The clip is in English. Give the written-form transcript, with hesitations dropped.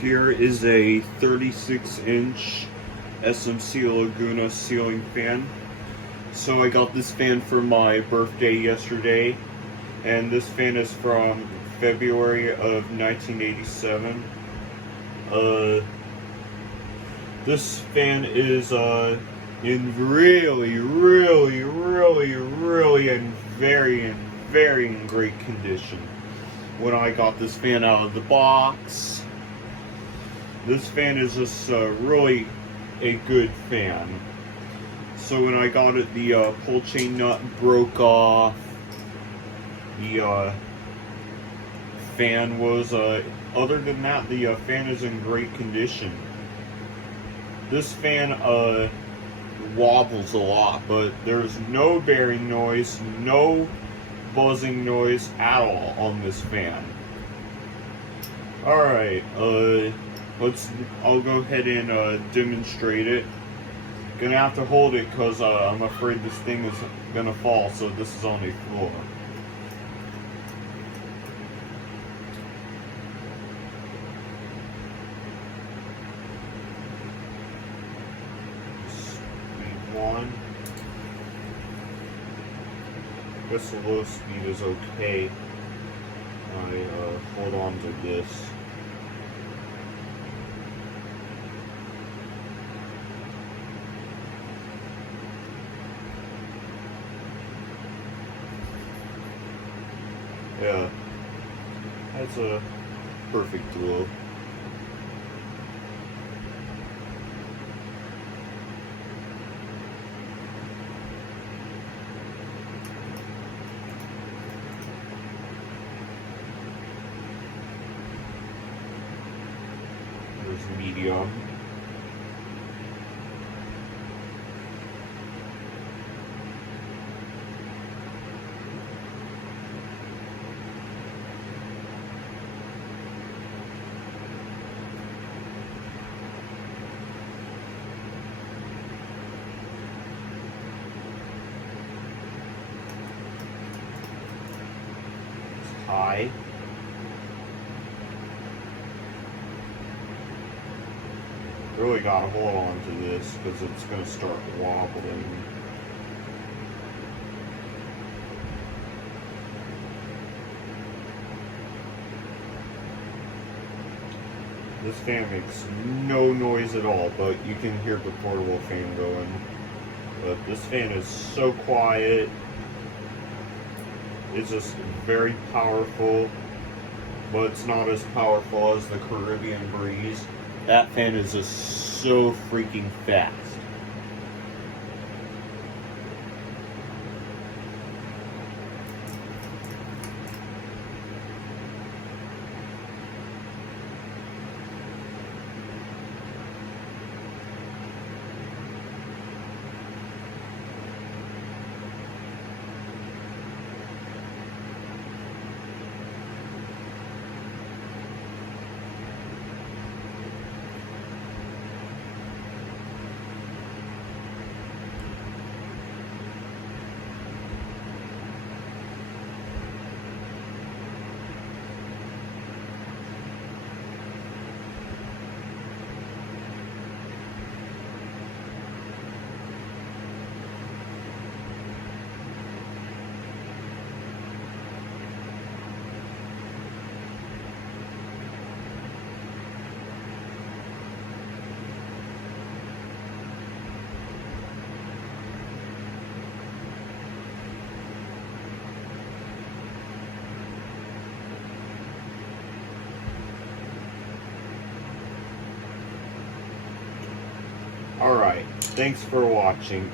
Here is a 36-inch SMC Laguna ceiling fan. So I got this fan for my birthday yesterday, and this fan is from February of 1987. This fan is in really very in great condition. When I got this fan out of the box, this fan is just really a good fan. So when I got it, the pull chain nut broke off. The fan was, other than that, the fan is in great condition. This fan wobbles a lot, but there's no bearing noise, no buzzing noise at all on this fan. Alright, I'll go ahead and demonstrate it. Gonna have to hold it because I'm afraid this thing is gonna fall, so this is on the floor. Speed 1. Guess the low speed is okay. I hold on to this. Yeah, that's a perfect tool. There's medium. High. Really gotta hold on to this because it's gonna start wobbling. This fan makes no noise at all, but you can hear the portable fan going. But this fan is so quiet. It's just very powerful, but it's not as powerful as the Caribbean Breeze. That fan is just so freaking fast. Alright, thanks for watching.